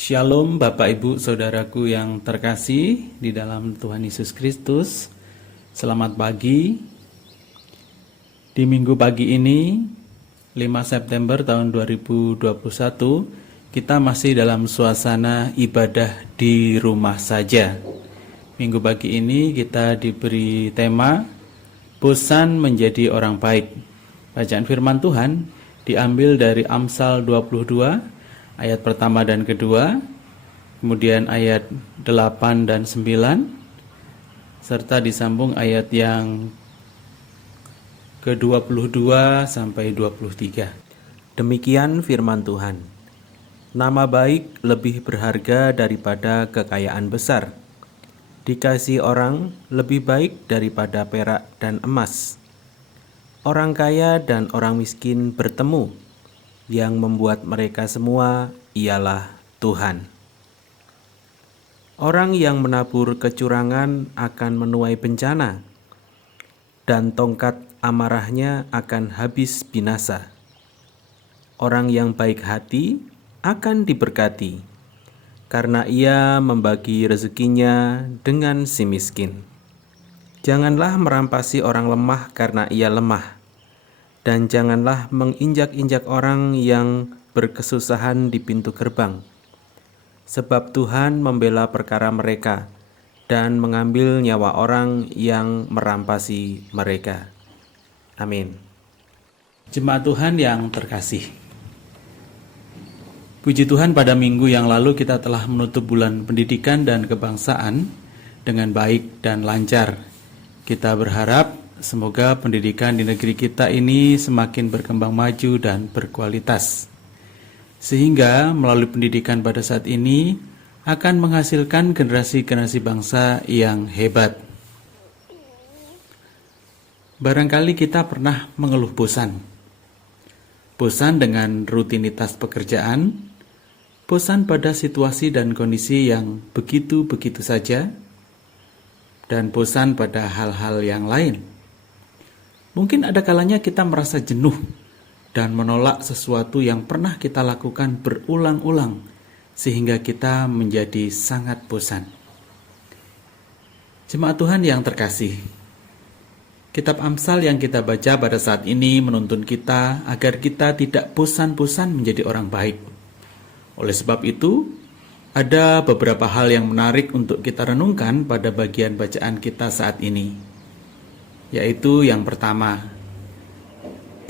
Shalom Bapak Ibu Saudaraku yang terkasih di dalam Tuhan Yesus Kristus. Selamat pagi. Di minggu pagi ini 5 September tahun 2021 kita masih dalam suasana ibadah di rumah saja. Minggu pagi ini kita diberi tema bosan menjadi orang baik. Bacaan firman Tuhan diambil dari Amsal 22 ayat pertama dan kedua, kemudian ayat 8 dan 9, serta disambung ayat yang ke-22 sampai 23. Demikian firman Tuhan. Nama baik lebih berharga daripada kekayaan besar. Dikasih orang lebih baik daripada perak dan emas. Orang kaya dan orang miskin bertemu. Yang membuat mereka semua ialah Tuhan. Orang yang menabur kecurangan akan menuai bencana, dan tongkat amarahnya akan habis binasa. Orang yang baik hati akan diberkati, karena ia membagi rezekinya dengan si miskin. Janganlah merampasi orang lemah karena ia lemah, dan janganlah menginjak-injak orang yang berkesusahan di pintu gerbang. Sebab Tuhan membela perkara mereka dan mengambil nyawa orang yang merampasi mereka. Amin. Jemaat Tuhan yang terkasih, puji Tuhan, pada minggu yang lalu kita telah menutup bulan pendidikan dan kebangsaan dengan baik dan lancar. Kita berharap semoga pendidikan di negeri kita ini semakin berkembang maju dan berkualitas, sehingga melalui pendidikan pada saat ini akan menghasilkan generasi-generasi bangsa yang hebat. Barangkali kita pernah mengeluh bosan dengan rutinitas pekerjaan, bosan pada situasi dan kondisi yang begitu-begitu saja, dan bosan pada hal-hal yang lain. Mungkin ada kalanya kita merasa jenuh dan menolak sesuatu yang pernah kita lakukan berulang-ulang sehingga kita menjadi sangat bosan. Jemaat Tuhan yang terkasih, kitab Amsal yang kita baca pada saat ini menuntun kita agar kita tidak bosan-bosan menjadi orang baik. Oleh sebab itu, ada beberapa hal yang menarik untuk kita renungkan pada bagian bacaan kita saat ini. Yaitu yang pertama,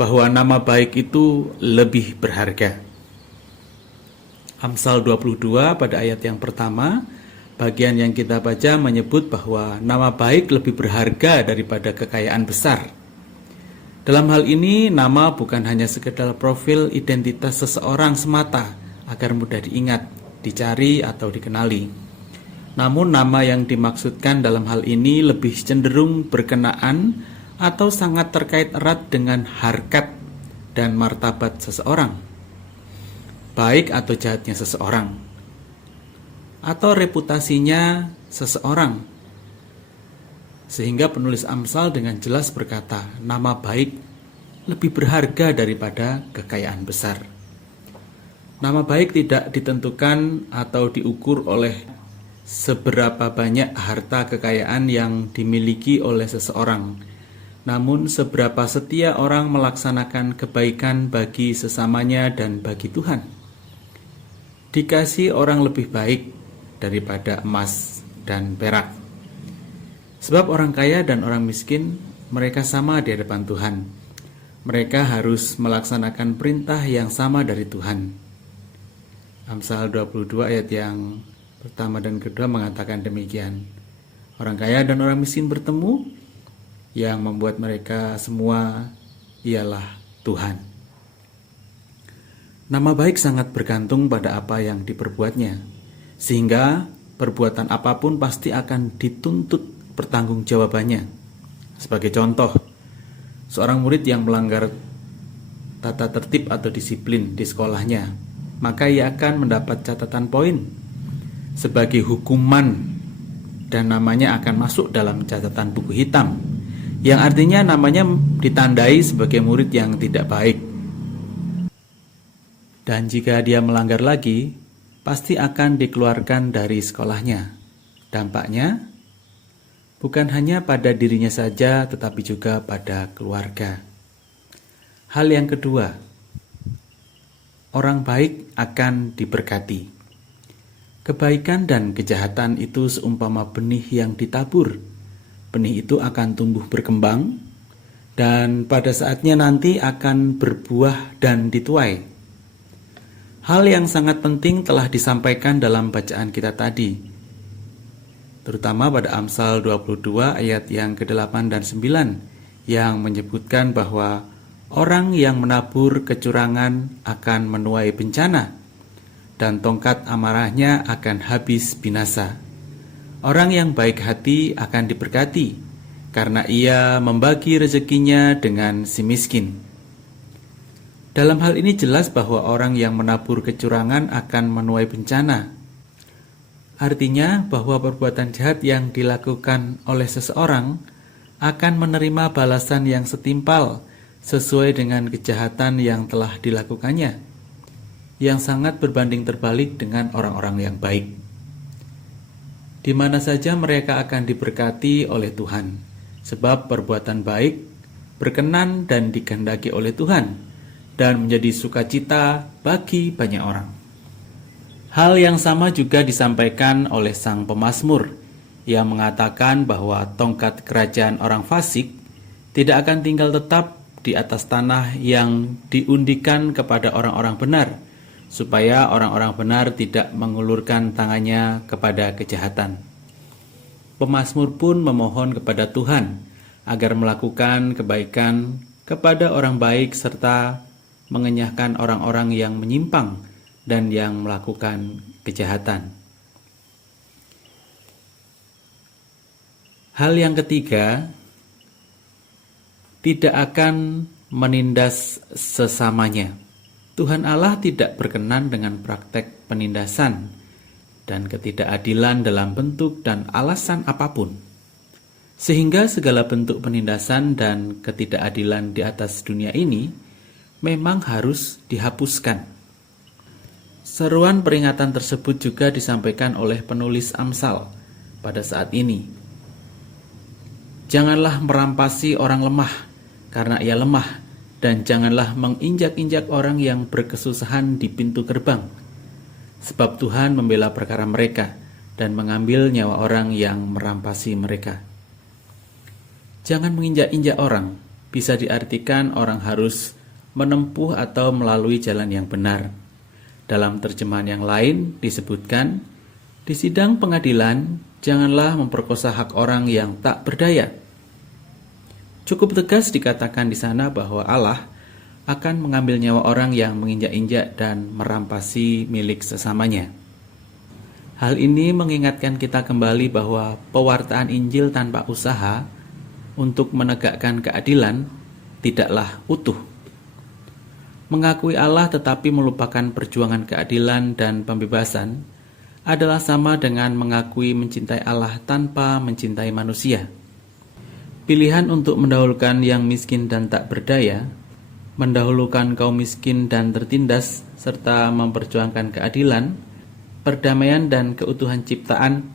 bahwa nama baik itu lebih berharga. Amsal 22 pada ayat yang pertama, bagian yang kita baca menyebut bahwa nama baik lebih berharga daripada kekayaan besar. Dalam hal ini, nama bukan hanya sekedar profil identitas seseorang semata agar mudah diingat, dicari, atau dikenali. Namun nama yang dimaksudkan dalam hal ini lebih cenderung berkenaan atau sangat terkait erat dengan harkat dan martabat seseorang, baik atau jahatnya seseorang, atau reputasinya seseorang. Sehingga penulis Amsal dengan jelas berkata, nama baik lebih berharga daripada kekayaan besar. Nama baik tidak ditentukan atau diukur oleh seberapa banyak harta kekayaan yang dimiliki oleh seseorang, namun seberapa setia orang melaksanakan kebaikan bagi sesamanya dan bagi Tuhan. Dikasih orang lebih baik daripada emas dan perak. Sebab orang kaya dan orang miskin, mereka sama di hadapan Tuhan. Mereka harus melaksanakan perintah yang sama dari Tuhan. Amsal 22 ayat yang pertama dan kedua mengatakan demikian. Orang kaya dan orang miskin bertemu, yang membuat mereka semua ialah Tuhan. Nama baik sangat bergantung pada apa yang diperbuatnya, sehingga perbuatan apapun pasti akan dituntut pertanggungjawabannya. Sebagai contoh, seorang murid yang melanggar tata tertib atau disiplin di sekolahnya, maka ia akan mendapat catatan poin sebagai hukuman, dan namanya akan masuk dalam catatan buku hitam, yang artinya namanya ditandai sebagai murid yang tidak baik. Dan jika dia melanggar lagi, pasti akan dikeluarkan dari sekolahnya. Dampaknya bukan hanya pada dirinya saja, tetapi juga pada keluarga. Hal yang kedua, orang baik akan diberkati. Kebaikan dan kejahatan itu seumpama benih yang ditabur. Benih itu akan tumbuh berkembang, dan pada saatnya nanti akan berbuah dan dituai. Hal yang sangat penting telah disampaikan dalam bacaan kita tadi, terutama pada Amsal 22 ayat yang ke-8 dan 9, yang menyebutkan bahwa orang yang menabur kecurangan akan menuai bencana, dan tongkat amarahnya akan habis binasa. Orang yang baik hati akan diberkati, karena ia membagi rezekinya dengan si miskin. Dalam hal ini jelas bahwa orang yang menabur kecurangan akan menuai bencana. Artinya bahwa perbuatan jahat yang dilakukan oleh seseorang akan menerima balasan yang setimpal sesuai dengan kejahatan yang telah dilakukannya, yang sangat berbanding terbalik dengan orang-orang yang baik. Di mana saja mereka akan diberkati oleh Tuhan, sebab perbuatan baik berkenan dan dikehendaki oleh Tuhan, dan menjadi sukacita bagi banyak orang. Hal yang sama juga disampaikan oleh sang pemazmur, yang mengatakan bahwa tongkat kerajaan orang fasik tidak akan tinggal tetap di atas tanah yang diundikan kepada orang-orang benar, supaya orang-orang benar tidak mengulurkan tangannya kepada kejahatan. Pemazmur pun memohon kepada Tuhan agar melakukan kebaikan kepada orang baik serta mengenyahkan orang-orang yang menyimpang dan yang melakukan kejahatan. Hal yang ketiga, tidak akan menindas sesamanya. Tuhan Allah tidak berkenan dengan praktek penindasan dan ketidakadilan dalam bentuk dan alasan apapun. Sehingga segala bentuk penindasan dan ketidakadilan di atas dunia ini memang harus dihapuskan. Seruan peringatan tersebut juga disampaikan oleh penulis Amsal pada saat ini. Janganlah merampasi orang lemah karena ia lemah, dan janganlah menginjak-injak orang yang berkesusahan di pintu gerbang. Sebab Tuhan membela perkara mereka dan mengambil nyawa orang yang merampasi mereka. Jangan menginjak-injak orang, bisa diartikan orang harus menempuh atau melalui jalan yang benar. Dalam terjemahan yang lain disebutkan, di sidang pengadilan janganlah memperkosa hak orang yang tak berdaya. Cukup tegas dikatakan di sana bahwa Allah akan mengambil nyawa orang yang menginjak-injak dan merampasi milik sesamanya. Hal ini mengingatkan kita kembali bahwa pewartaan Injil tanpa usaha untuk menegakkan keadilan tidaklah utuh. Mengakui Allah tetapi melupakan perjuangan keadilan dan pembebasan adalah sama dengan mengakui mencintai Allah tanpa mencintai manusia. Pilihan untuk mendahulukan yang miskin dan tak berdaya, mendahulukan kaum miskin dan tertindas, serta memperjuangkan keadilan, perdamaian dan keutuhan ciptaan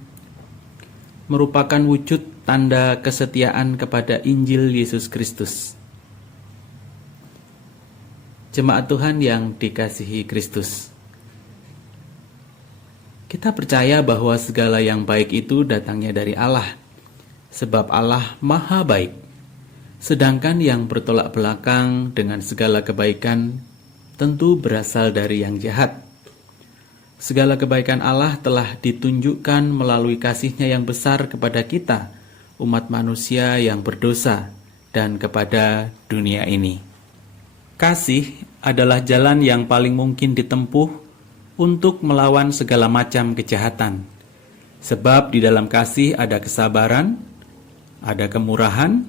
merupakan wujud tanda kesetiaan kepada Injil Yesus Kristus. Jemaat Tuhan yang dikasihi Kristus, kita percaya bahwa segala yang baik itu datangnya dari Allah, sebab Allah Maha Baik. Sedangkan yang bertolak belakang dengan segala kebaikan tentu berasal dari yang jahat. Segala kebaikan Allah telah ditunjukkan melalui kasih-Nya yang besar kepada kita, umat manusia yang berdosa, dan kepada dunia ini. Kasih adalah jalan yang paling mungkin ditempuh untuk melawan segala macam kejahatan. Sebab di dalam kasih ada kesabaran, ada kemurahan,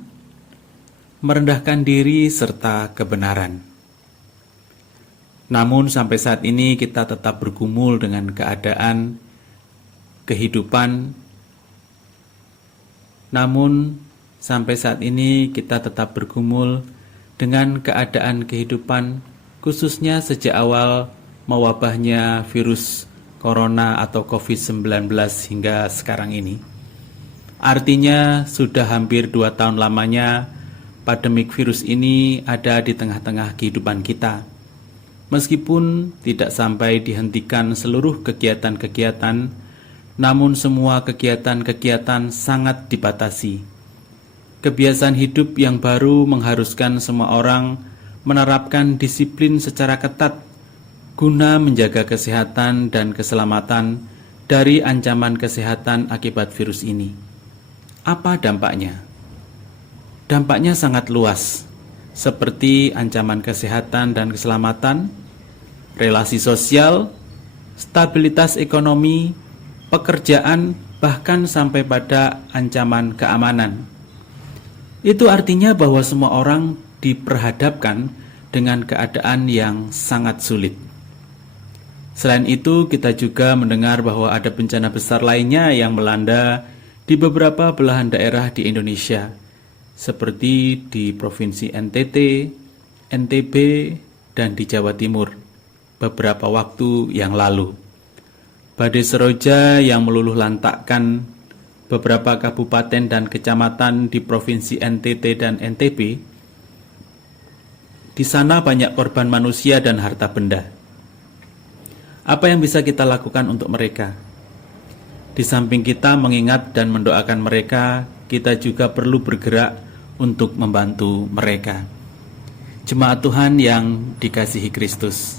merendahkan diri, serta kebenaran. Namun sampai saat ini kita tetap bergumul dengan keadaan kehidupan. Namun sampai saat ini kita tetap bergumul dengan keadaan kehidupan, khususnya sejak awal mewabahnya virus Corona atau COVID-19 hingga sekarang ini. Artinya sudah hampir 2 tahun lamanya pandemik virus ini ada di tengah-tengah kehidupan kita. Meskipun tidak sampai dihentikan seluruh kegiatan-kegiatan, namun semua kegiatan-kegiatan sangat dibatasi. Kebiasaan hidup yang baru mengharuskan semua orang menerapkan disiplin secara ketat guna menjaga kesehatan dan keselamatan dari ancaman kesehatan akibat virus ini. Apa dampaknya? Dampaknya sangat luas, seperti ancaman kesehatan dan keselamatan, relasi sosial, stabilitas ekonomi, pekerjaan, bahkan sampai pada ancaman keamanan. Itu artinya bahwa semua orang diperhadapkan dengan keadaan yang sangat sulit. Selain itu, kita juga mendengar bahwa ada bencana besar lainnya yang melanda di beberapa belahan daerah di Indonesia, seperti di Provinsi NTT, NTB, dan di Jawa Timur beberapa waktu yang lalu. Badai Seroja yang meluluh lantakkan beberapa kabupaten dan kecamatan di Provinsi NTT dan NTB, di sana banyak korban manusia dan harta benda. Apa yang bisa kita lakukan untuk mereka? Di samping kita mengingat dan mendoakan mereka, kita juga perlu bergerak untuk membantu mereka. Jemaat Tuhan yang dikasihi Kristus,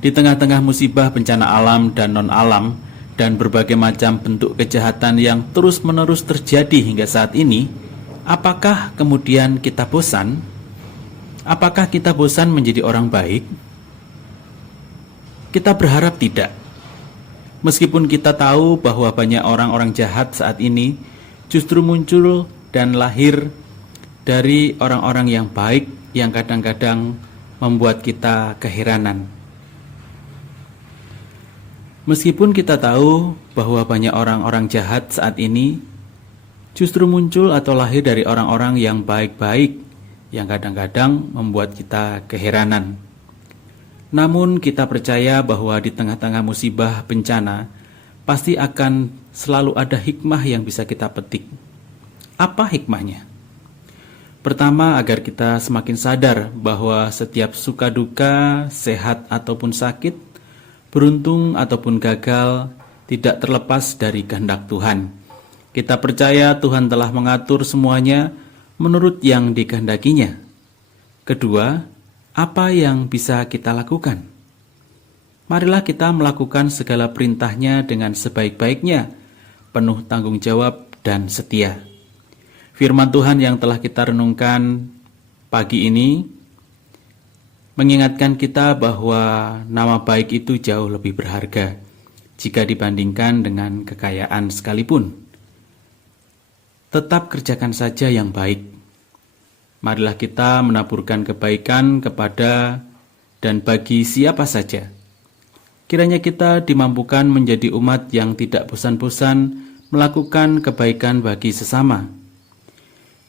di tengah-tengah musibah bencana alam dan non-alam dan berbagai macam bentuk kejahatan yang terus-menerus terjadi hingga saat ini, apakah kemudian kita bosan? Apakah kita bosan menjadi orang baik? Kita berharap tidak. Meskipun kita tahu bahwa banyak orang-orang jahat saat ini justru muncul dan lahir dari orang-orang yang baik yang kadang-kadang membuat kita keheranan. Meskipun kita tahu bahwa banyak orang-orang jahat saat ini justru muncul atau lahir dari orang-orang yang baik-baik yang kadang-kadang membuat kita keheranan. Namun kita percaya bahwa di tengah-tengah musibah bencana pasti akan selalu ada hikmah yang bisa kita petik. Apa hikmahnya? Pertama, agar kita semakin sadar bahwa setiap suka duka, sehat ataupun sakit, beruntung ataupun gagal, tidak terlepas dari kehendak Tuhan. Kita percaya Tuhan telah mengatur semuanya menurut yang dikehendakinya. Kedua, apa yang bisa kita lakukan? Marilah kita melakukan segala perintahnya dengan sebaik-baiknya, penuh tanggung jawab dan setia. Firman Tuhan yang telah kita renungkan pagi ini mengingatkan kita bahwa nama baik itu jauh lebih berharga jika dibandingkan dengan kekayaan sekalipun. Tetap kerjakan saja yang baik. Marilah kita menaburkan kebaikan kepada dan bagi siapa saja. Kiranya kita dimampukan menjadi umat yang tidak bosan-bosan melakukan kebaikan bagi sesama.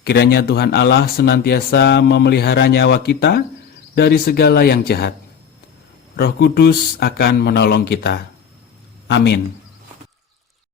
Kiranya Tuhan Allah senantiasa memelihara nyawa kita dari segala yang jahat. Roh Kudus akan menolong kita. Amin.